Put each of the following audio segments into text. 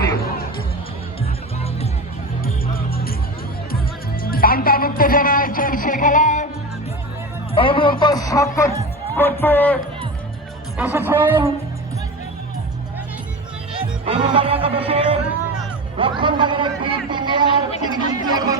হবে। টানটান উত্তেজনায় চলছে খেলা। এই মুহূর্তে শট করতে এসেছেন একাদশের রক্ষণভাগের একটি প্লেয়ার, তিনি কিন্তু এখন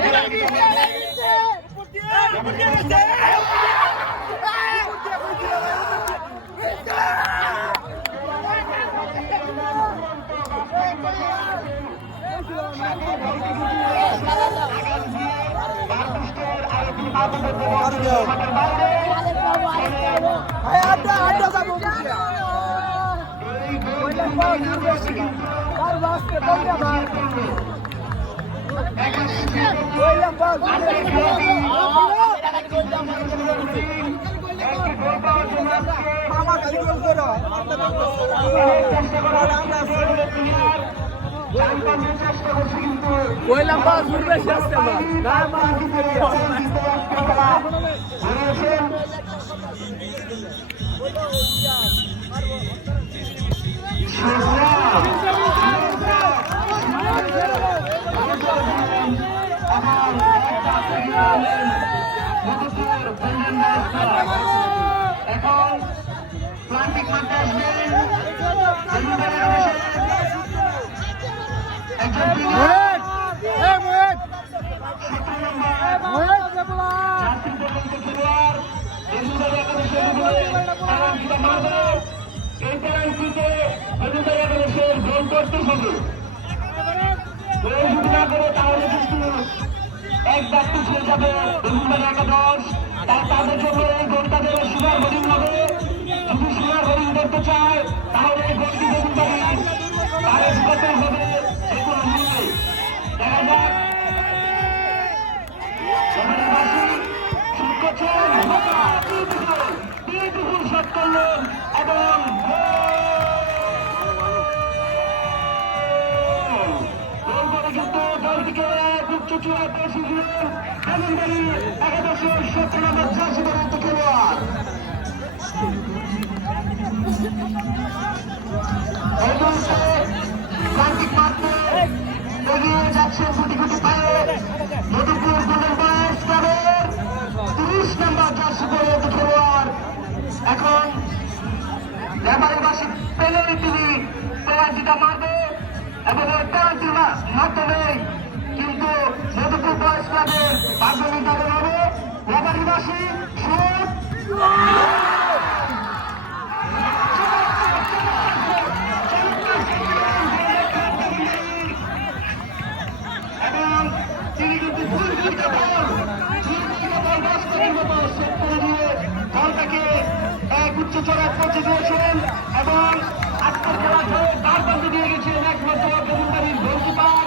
এখন প্লান্টিক মাঠে আসবেন গোল করতে হবে। যদি না করে তাহলে কিন্তু এক ব্যক্তি ছেড়ে যাবে বেগুনবাড়ি একাদশ। তাদের জন্য এই গোলটা দেবে সোনার হরিণ হবে। যদি সোনার হরিণ করতে চায় তাহলে এই গোলটি বেগুনবাড়ি তারে ঢুকাতেই হবে যে কোনো মূল্যে। দেখা যাক শট করলেন এবং চূড়ায় পৌঁছে দিলেন বেগুনবাড়ি একাদশের 17 নম্বর জার্সি পরিহিত খেলোয়াড়। এই মুহূর্তে প্লান্টিক মাঠে এগিয়ে যাচ্ছে গুটি গুটি পায়ে মধুপুর গোল্ডেন বয়েজ ক্লাবের 30 নম্বর জার্সি পরিহিত খেলোয়াড়। এখন ব্যাপারের বাসী পেলেই তিনি পেনাল্টিটা মারবে এবং ওই পেনাল্টির মাধ্যমে কিন্তু মধুপুর বয়েজ ক্লাবের ভাগ্য নির্ধারণ হবে। ব্যাপারীবাসী এবং তিনি কিন্তু বলটাকে এক উচ্চ চড়ায় পৌঁছে দিয়েছেন এবং আজকের খেলাকে তার বন্ধ দিয়ে গেছিলেন একমাত্র বেগুনবাড়ির গোলকিপার।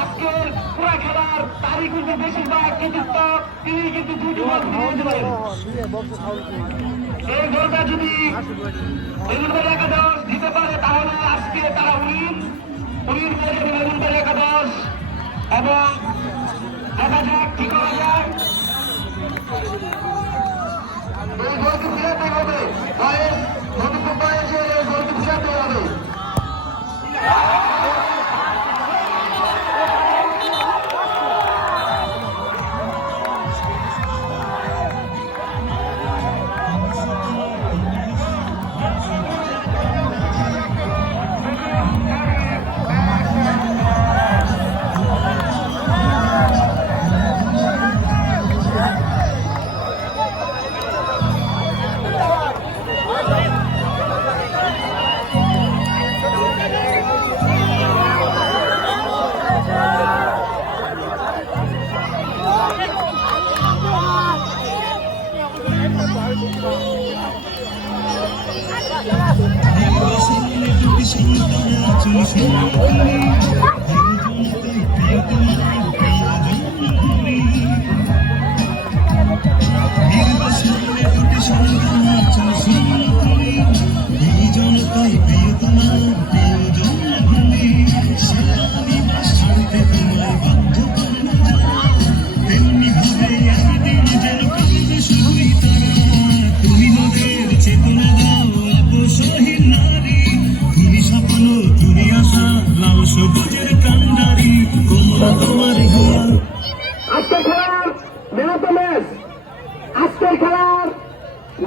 আজকের পুরা খেলার তারই কিন্তু বেশিরভাগ কৃতিত্ব তিনি কিন্তু দুটি বল ফিরিয়ে দিলেন। এই গোলটা যদি বেগুনবাড়ি একাদশ দিতে পারে তাহলে আজকে তারা উইন হয়ে যাবে বেগুনবাড়ি একাদশ। এবং দেখা যাক কি করা যায়। এই গোলকে ফিরাতে হবে, মধুপুর বয়েসের এই গোলকে ফিরাতে হবে।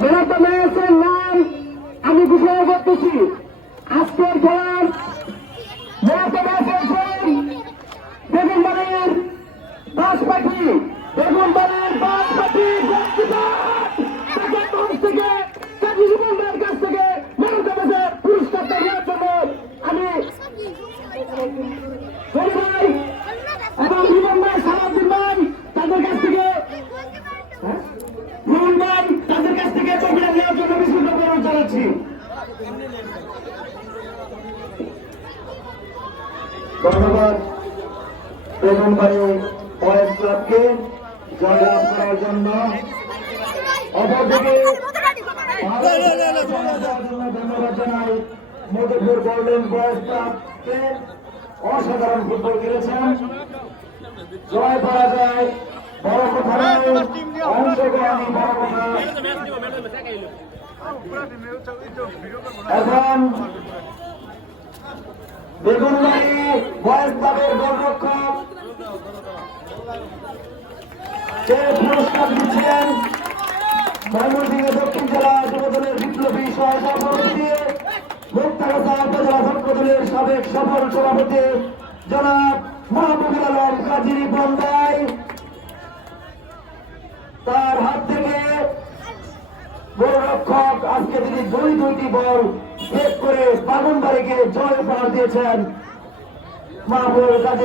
ম্যান অফ দ্য ম্যাচের নাম আমি ঘোষণা করতেছি। আজকের খেলার ম্যান অফ দ্য ম্যাচ হচ্ছেন বেগুনবাড়ির বাঁশপাখি। বেগুনবাড়ির বাঁশপাখি থেকে কাজী জীবন ভাইয়ের কাছ থেকে ম্যান অফ দ্য ম্যাচের পুরস্কারটা নেওয়ার জন্য আমি হরি ভাই এবং জীবন ভাই সালাউদ্দিন ভাই তাদের কাছ থেকে তাদের কাছ থেকে ট্রফিটা নেওয়ার জন্য বিশুদ্ধ অনুরোধ জানাচ্ছি। ধন্যবাদ বেগুনবাড়ি বয়েজ ক্লাবকে জয়লাভ করার জন্য। অপরদিকে ধন্যবাদ জানাই মধুপুর গোল্ডেন বয়েজ ক্লাবকে, অসাধারণ ফুটবল খেলেছেন। জয় করা যায় বড় কথা নয়, অংশগ্রহণই বড় কথা। এখন বেগুনবাড়ি বয়েজ ক্লাবের গোলরক্ষক কে পুরস্কার দিচ্ছেন ময়মনসিংহ দক্ষিণ জেলা যুবদলের বিপ্লবী সহসভাপতি, মুক্তাগাছা উপজেলা ছাত্রদলের সাবেক সফল সভাপতি জনাব মাহবুবুল আলম কাজী বন্দাই। তার হাত থেকে গোলরক্ষক আজকে তিনি দুইটি বল সেভ করে বেগুনবাড়িকে জয় উপহার দিয়েছেন। মাহবুবুল কাজী